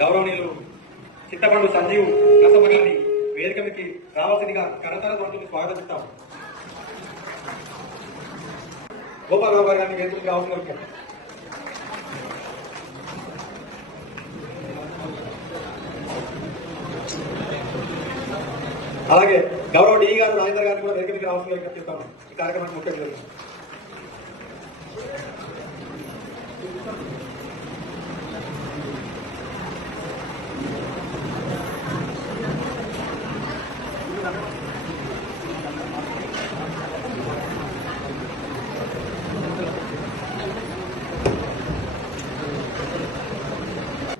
గౌరవనీయులు చింతపండు సంజీవ్ నరసమ్మ గారిని వేదిక మీదకి రావాల్సిందిగా కరతర ధ్వనులతో స్వాగతిస్తాం. గోపాలరావు గారిని వేదిక మీదకి రావాల్సిన అలాగే గౌరవ డిఈ గారు రాజేందర్ గారిని కూడా వేదిక మీదకి రావాల్సిందిగా విజ్ఞప్తిస్తాము. ఈ కార్యక్రమానికి ముఖ్య అతిథులు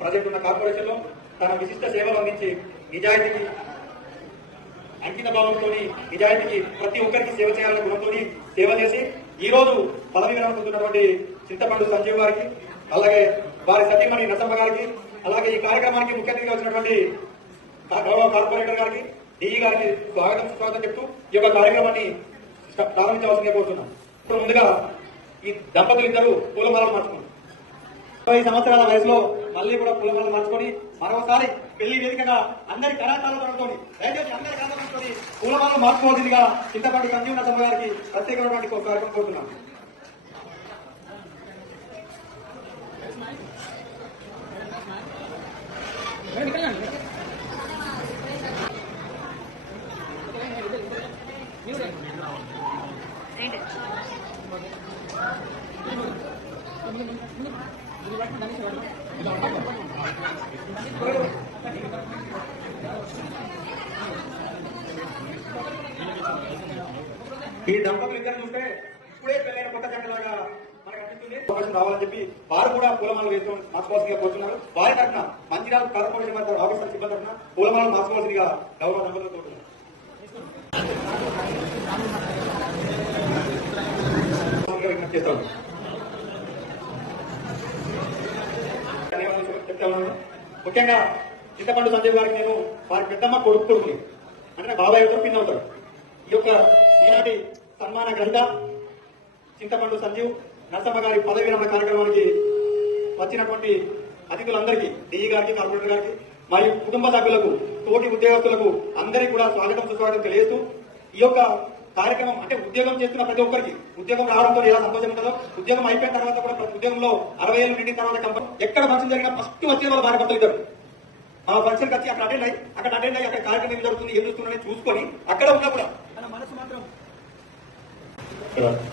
ప్రజెంట్ ఉన్న కార్పొరేషన్ లో తన విశిష్ట సేవలు అందించి నిజాయితీకి అంకిత భావంతో నిజాయితీకి ప్రతి ఒక్కరికి సేవ చేయాలనే గుణంతో సేవ చేసి ఈ రోజు పదవి విరమణ పొందుతున్నటువంటి చింతపండు సంజీవ్ గారికి, అలాగే వారి సతీమణి నరసమ్మ గారికి, అలాగే ఈ కార్యక్రమానికి ముఖ్య అతిథిగా వచ్చినటువంటి గౌరవ కార్పొరేటర్ గారికి, డిఈ గారికి స్వాగతం చెప్తూ ఈ యొక్క కార్యక్రమాన్ని ప్రారంభించవలసిందిగా కోరుతున్నాం. ముందుగా ఈ దంపతులు ఇద్దరు పూలమాలలు మార్చుకున్నారు. 20 సంవత్సరాల వయసులో మళ్ళీ కూడా పూలమాలలు మార్చుకొని మరోసారి పెళ్లి వేదికగా అందరి కళాకారులతో దయచేసి అందరి కళాకారులతో పూలమాలలు మార్చుకోవాల్సిందిగా చింతపండు సంజీవ్ నరసమ్మ గారికి ప్రత్యేకమైనటువంటి కార్యక్రమం కోరుతున్నాం. ఈ దంపతులు ఇద్దరు చూస్తే ఇప్పుడే పెళ్ళైన కొత్త జంటలాగా మనకు అనిపిస్తుంది. అవకాశం రావాలని చెప్పి వారు కూడా పూలమాలలు వేసుకొని మార్చుకోవాల్సిందిగా కోరుతున్నారు. వారి తరఫున మంచిర్యాల కార్పొరేషన్ మరియు ఆఫీసర్ సిబ్బంది తరఫున పూలమాలలు మార్చుకోవాల్సిందిగా గౌరవ దంపతులు కోరుతున్నారు. విజ్ఞప్తి చేస్తాను. ముఖ్యంగా చింతపండు సంజయ్ గారికి నేను వారి పెద్దమ్మ కొడుకుని అంటే బాబాయ్ అవుతారు, పిన్ అవుతారు. ఈ యొక్క ఈనాటి సన్మాన గ్రహీత చింతపండు సంజీవ్ నరసమ్మ గారి పదవి విరమణ కార్యక్రమానికి వచ్చినటువంటి అతిథులందరికీ, డిఈ గారికి, కార్పొరేటర్ గారికి మరియు కుటుంబ సభ్యులకు, తోటి ఉద్యోగస్తులకు అందరికీ కూడా స్వాగతం సుస్వాగతం తెలియజేస్తూ ఈ యొక్క కార్యక్రమం అంటే ఉద్యోగం చేస్తున్న ప్రతి ఒక్కరికి ఉద్యోగం రావడంతో ఎలా సంతోషం ఉంటుందో, ఉద్యోగం అయిపోయిన తర్వాత కూడా ప్రతి ఉద్యోగంలో 60 ఏళ్ళు నిండిన తర్వాత కంపెనీ ఎక్కడ ఫంక్షన్ జరిగినా ఫస్ట్ వచ్చే వాళ్ళు భార్య భర్తలు ఇద్దరు ఆ ఫంక్షన్కి వచ్చి అక్కడ అటెండ్ అయ్యి అక్కడ కార్యక్రమం ఏం జరుగుతుంది, ఏం చూస్తున్నారని చూసుకొని అక్కడ ఉన్నా కూడా మన మనసు మాత్రం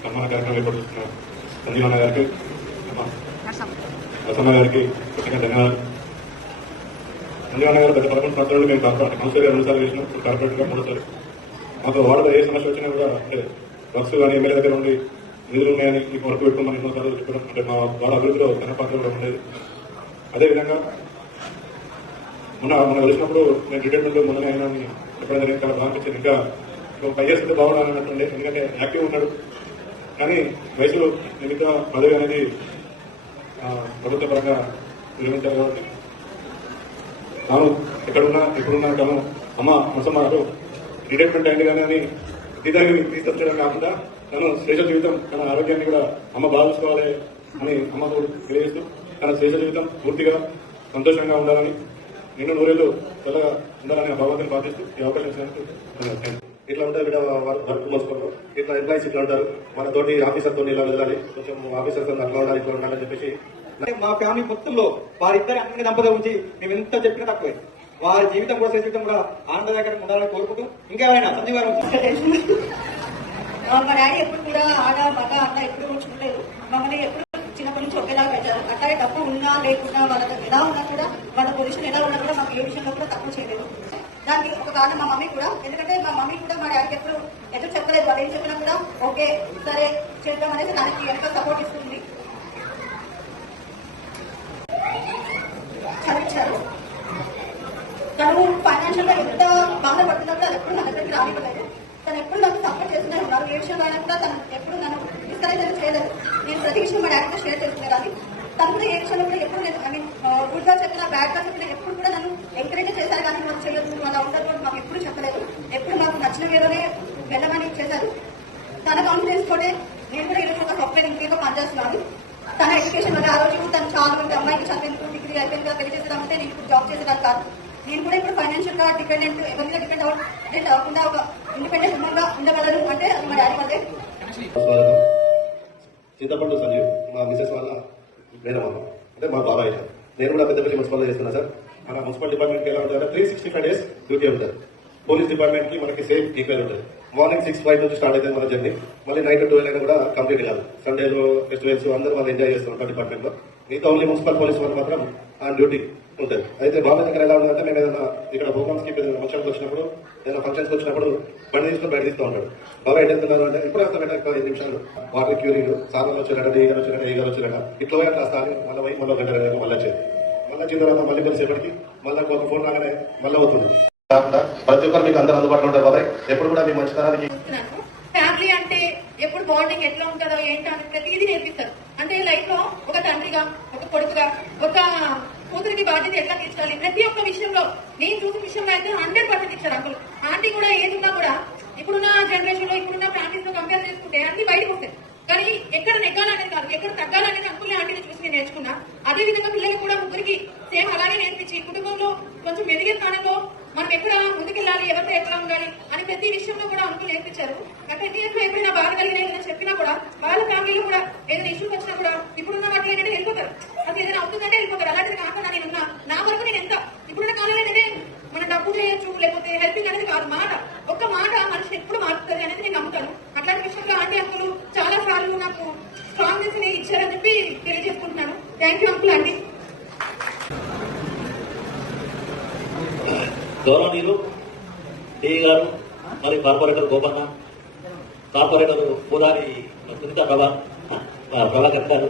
సన్మాన కార్యక్రమం ఏర్పడుతున్న సంజీవన్న గారికి, నరసమ్మ గారికి ధన్యవాదాలు. సంజీవన్న గారు గత 11 సంవత్సరాలు మేము కౌన్సిలర్ గారు 2 సార్లు చేసినాం, కార్పొరేటర్ గా 3 సార్లు. మాకు వార్డులో ఏ సమస్య వచ్చినా కూడా అంటే వర్క్స్ కానీ ఎమ్మెల్యే దగ్గర ఉండి నిధులు ఉన్నాయని మీకు వర్క్ పెట్టుకోమని ఎన్నో సార్లు చెప్పడం అంటే మా వార్డు అభివృద్ధిలో తన పాత్ర కూడా ఉండేది. అదేవిధంగా మొన్న కలిసినప్పుడు నేను రిటైర్మెంట్ మొదలై అయినా చెప్పడం జరిగింది. చాలా బాగా అనిపించింది. ఇంకా 5 years అయితే బాగున్నాను అన్నట్టుండే, ఎందుకంటే యాక్టివ్ ఉన్నాడు. కానీ వయసు నిమిత్త పదవి అనేది ప్రభుత్వ పరంగా నిర్మించారు కాబట్టి తాను ఎక్కడున్నా ఎప్పుడున్నా తను అమ్మ నరసమ్మ గారు రిటైర్మెంట్ అయింది కానీ అని ఇదాన్ని తీసుకొచ్చడం కాకుండా తను శ్రేష్ఠ జీవితం, తన ఆరోగ్యాన్ని కూడా అమ్మ బాగా చూసుకోవాలి అని అమ్మకు తెలియజేస్తూ తన శ్రేష్ఠ జీవితం పూర్తిగా సంతోషంగా ఉండాలని, నిన్ను 100 ఏళ్ళు చల్లగా ఉండాలని భగవంతుని ప్రార్థిస్తూ ఈ అవకాశం ఇచ్చినందుకు ఇట్లా ఉంటారు. ఇక్కడ వర్క్ మోసుకోవడం ఇట్లా ఎంప్లాయీస్ ఇట్లా ఉంటారు, మన తోటి ఆఫీసర్ తోటి ఇలా వెళ్ళాలి, కొంచెం ఆఫీసర్స్ అట్లా ఉండాలి, ఇట్లా ఉండాలని చెప్పేసి మా ఫ్యామిలీ మొత్తంలో వారిద్దరి అన్ని దంపతుల గురించి మేము ఎంత చెప్పినా తక్కువే. వారి జీవితం కూడా జీవితం కూడా ఆనందదాయకంగా ఉండాలని కోరుకుంటూ ఇంకా ఎవరైనా సంజీవ్ గారు మా డాడీ ఎప్పుడు కూడా ఆడ మగ అట్లా ఎప్పుడు చూడలేదు. మమ్మల్ని ఎప్పుడు చిన్నప్పటి నుంచి ఒకేలాగా పెంచారు. అట్లాగే తప్పు ఉన్నా లేకున్నా వాళ్ళ ఎలా ఉన్నా కూడా వాళ్ళ పొజిషన్ ఎలా ఉన్నా కూడా మాకు ఏ విషయంలో కూడా తక్కువ చేయలేదు. దానికి ఒక కారణం మా మమ్మీ కూడా, ఎందుకంటే మా మమ్మీ కూడా మా డాడీకి ఎప్పుడు ఎదురు చెప్పలేదు. వాళ్ళు ఏం చెప్పినా కూడా ఓకే సరే చేద్దాం అనేది దానికి ఎంత సపోర్ట్ ఇస్తుంది. చదివించారు. తను ఫైనాన్షియల్ గా ఎంత బాధపడుతున్నప్పుడు అది ఎప్పుడు నా దగ్గరికి రానివ్వలేదు. తను ఎప్పుడు నాకు సపోర్ట్ చేస్తూనే ఉన్నారు. ఏ విషయంలో కూడా తను ఎప్పుడు నన్ను డిస్కరేజ్ చేయలేదు. నేను ప్రతి విషయం మా డాడీతో షేర్ చేస్తున్నా కానీ తను కూడా ఏ విషయంలో కూడా ఎప్పుడు నేను ఐ మీన్ గుడ్ గా చెప్పినా బ్యాడ్ గా చెప్పినా ఎప్పుడు కూడా నన్ను ఎంకరేజ్ చేశారు. కానీ మనం చేయొద్దు అలా ఉండదు మాకు ఎప్పుడు చెప్పలేదు. ఎప్పుడు మాకు నచ్చిన వేలోనే వెళ్ళమని చేశారు. తన కాన్ఫిడెన్స్ తోటే నేను కూడా ఈరోజు ఒక సాఫ్ట్వేర్ ఇంకేగా పనిచేస్తున్నాను. తన ఎడ్యుకేషన్ వల్ల ఆ రోజు తను చాలా మంది అమ్మాయికి చదివేందుకు డిగ్రీ అయిపోయిందిగా పెళ్లి చేసేదాన్ని ఉంటే నేను ఇప్పుడు జాబ్ చేసేదాన్ని కాదు. నేను కూడా ఇప్పుడు ఫైనాన్షియల్ గా డిపెండెంట్, ఎవరి మీద డిపెండ్ అవ్వకుండా ఒక ఇండిపెండెంట్ ఉమెన్ గా ఉండగలరు అంటే అది మా డాడీ వల్లే. స్వాగతం. చింతపండు సంజీవ్ మా మిసెస్ వాళ్ళ మేనమామ అంటే మా బాబాయ్. నేను కూడా పెద్దపల్లి మున్సిపల్లో చేస్తున్నా సార్. మన మున్సిపల్ డిపార్ట్మెంట్కి ఎలా ఉంటుంది 365 days డ్యూటీ ఉంటుంది. పోలీస్ డిపార్ట్మెంట్ కి మనకి సేమ్ ఈక్వల్ ఉంటుంది. మార్నింగ్ 6-5 నుంచి స్టార్ట్ అవుతుంది మన జర్నీ. మళ్ళీ నైట్ 12 అయినా కూడా కంప్లీట్ కాదు. సండేలో ఫెస్టివల్స్ అందరూ వాళ్ళు ఎంజాయ్ చేస్తున్నారు డిపార్ట్మెంట్ లో. మిగతా ఓన్లీ మున్సిపల్ పోలీస్ వాళ్ళు మాత్రం ఆన్ డ్యూటీ ఉంటుంది. అయితే బాబాయ్ దగ్గర ఎలా ఉందంటే మేము ఏదైనా ఇక్కడ ప్రోగ్రామ్స్ కి ఫంక్షన్కి వచ్చినప్పుడు ఏదైనా ఫంక్షన్స్కి వచ్చినప్పుడు బండి తీసుకొని బయట తీస్తూ ఉంటాడు. బాబాయ్ ఎటు వెళ్తున్నారు అంటే ఇప్పుడు వస్తాం బయట 5 నిమిషాలు వాటర్ క్యూరీలు సార్లు వచ్చారట, డీగర్ వచ్చారట, ఈగర్ వచ్చారట, ఇట్లా పోయి అట్లా వస్తాను మళ్ళీ పోయి మళ్ళీ 1 గంట మళ్ళీ వచ్చేది. మళ్ళీ వచ్చిన తర్వాత మళ్ళీ కొద్దిసేపటికి మళ్ళీ ఒక ఫోన్ రాగానే మళ్ళీ అవుతుంది. ప్రతి ఒక్కరు మీకు అందరూ అందుబాటులో ఉంటారు బాబాయ్. ఎప్పుడు కూడా మీ మంచితనానికి ఫ్యామిలీ అంటే ఎప్పుడు బాండింగ్ ఎట్లా ఉంటుందో ఏంటో అని ప్రతిదీ నేర్పిస్తారు. అంటే లైఫ్ లో ఒక తండ్రిగా, ఒక కొడుకుగా, ఒక కూతురికి బాధ్యత ఎట్లా తీర్చాలి ప్రతి ఒక్క విషయంలో నేను చూసిన విషయంలో అయితే 100% ఇచ్చారు అంకుల్. ఆంటీ కూడా ఏదున్నా కూడా ఇప్పుడున్న జనరేషన్ లో ఇప్పుడున్న ఫ్యామిలీస్ లో కంపేర్ చేసుకుంటే అన్ని బయటకు వస్తాయి. కానీ ఎక్కడ నెగ్గాలనేది కాదు, ఎక్కడ తగ్గాలనేది అంకుల్ని ఆంటీని చూసి నేను నేర్చుకున్నా. అదే విధంగా పిల్లలకు కూడా ముగ్గురికి సేమ్ అలాగే నేర్పించి కుటుంబంలో కొంచెం మెరుగే స్థానంలో మనం ఎక్కడ ముందుకెళ్ళాలి, ఎవరితో ఎట్లా ఉండాలి అని ప్రతి విషయంలో కూడా అనుకుని నేర్పించారు. అక్కడ లో ఎప్పుడైనా బాధ కలిగిన ఏదైనా చెప్పినా కూడా వాళ్ళ ఫ్యామిలీలో కూడా ఏదైనా ఇష్యూస్ వచ్చినా కూడా ఇప్పుడున్న వాటి ఏంటంటే వెళ్ళిపోతారు. అది ఏదైనా అవుతుందంటే వెళ్ళిపోతారు. అలాంటిది కాకుండా నేనున్నా నా వరకు నేను ఎంత ఇప్పుడున్న కాలంలో ఏంటంటే మనం డబ్బు చేయొచ్చు లేకపోతే హెల్పింగ్ అనేది కాదు, మాట ఒక్క మాట మనిషిని ఎప్పుడు మారుతుంది అనేది నేను నమ్ముతాను. అట్లాంటి విషయంలో ఆంటీ అంకులు చాలా సార్లు నాకు స్ట్రాంగ్నెస్ ని ఇచ్చారని చెప్పి తెలియజేసుకుంటున్నాను. Thank you uncle, aunty. గౌరవనీయులు డి గారు, మరి కార్పొరేటర్ గోపన్న, కార్పొరేటర్ పూదారి సునీత ప్రభాకర్ గారు,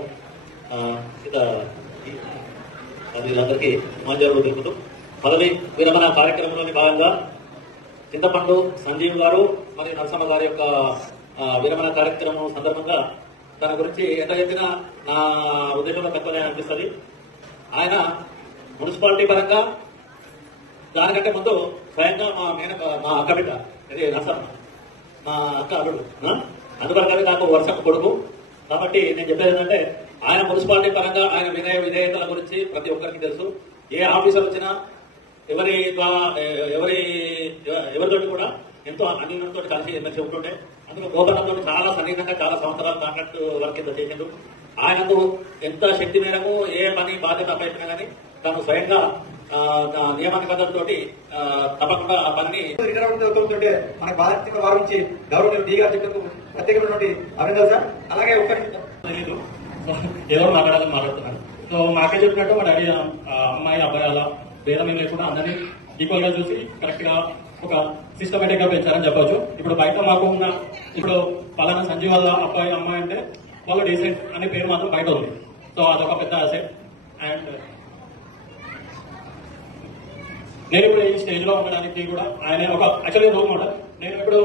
వీళ్ళందరికీ మంజూరు తెలుపుతూ పదవి విరమణ కార్యక్రమంలోని భాగంగా చింతపండు సంజీవ్ గారు మరి నరసమ్మ గారి యొక్క విరమణ కార్యక్రమం సందర్భంగా తన గురించి ఎంత చెప్పినా నా ఉద్దేశంలో తక్కువనే అనిపిస్తుంది. ఆయన మున్సిపాలిటీ పరంగా దానికంటే ముందు స్వయంగా మా అక్క బిడ్డ ఇది నరసమ్మ, మా అక్క అల్లుడు, అందువల్ల నాకు వర్షపు కొడుకు. కాబట్టి నేను చెప్పేది ఏంటంటే ఆయన మున్సిపాలిటీ పరంగా ఆయన వినయ విధేయతల గురించి ప్రతి ఒక్కరికి తెలుసు. ఏ ఆఫీసర్ వచ్చినా ఎవరితో కూడా ఎంతో అన్నితో కలిసి ఎమ్మెల్సీ ఉంటుంటే అందులో గోపన్నతో చాలా సన్నిహితంగా చాలా సంవత్సరాలు కాంట్రాక్ట్ వర్క్ కింద చేసిండు. ఆయనకు ఎంత శక్తి మేరకు ఏ పని బాధ్యత అప్పయినా కానీ తను స్వయంగా నియమ నిబంధనలతోటి తప్పకుండా ఆ పనిని మనకు బాధ్యత వారించి గౌరవ డి గారు చెప్పేందుకు ప్రత్యేకమైనటువంటి అభినందనలు సార్. అలాగే తెలీదు, ఏదో మాట్లాడాలని మాట్లాడుతున్నాను. సో మాకే చెప్పినట్టు మా డాడీ అమ్మాయి అబ్బాయి అలా భేదం ఏం లేకుండా అందరినీ ఈక్వల్ గా చూసి కరెక్ట్ గా ఒక సిస్టమేటిక్ గా పెంచారని చెప్పొచ్చు. ఇప్పుడు బయట మాకు ఉన్న ఇప్పుడు పలానా సంజీవ్ వాళ్ళ అబ్బాయి అమ్మాయి అంటే వాళ్ళు డీసెంట్ అనే పేరు మాత్రం బయట ఉంది. సో అదొక పెద్ద అసెట్. అండ్ నేను ఇప్పుడు ఈ స్టేజ్ లో ఉండడానికి కూడా ఆయన ఒక యాక్చువల్లీ రోల్ మోడల్. నేను ఇప్పుడు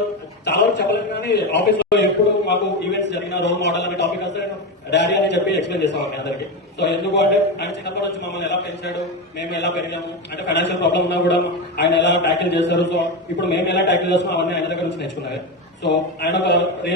చాలా వరకు చెప్పలేను కానీ ఆఫీస్ లో ఎప్పుడు మాకు ఈవెంట్స్ జరిగిన రోల్ మోడల్ అనే టాపిక్ వస్తే నేను డాడీ అని చెప్పి ఎక్స్ప్లెయిన్ చేస్తాను మీ అందరికి. సో ఎందుకు అంటే ఆయన చిన్నప్పటి నుంచి మమ్మల్ని ఎలా పెంచాడు, మేము ఎలా పెరిగాము, అంటే ఫైనాన్షియల్ ప్రాబ్లం ఉన్నా కూడా ఆయన ఎలా ట్యాకిల్ చేస్తారు. సో ఇప్పుడు మేము ఎలా ట్యాకిల్ చేస్తామో అవన్నీ ఆయన దగ్గర నుంచి నేర్చుకున్నాయి. సో ఆయన ఒక రియల్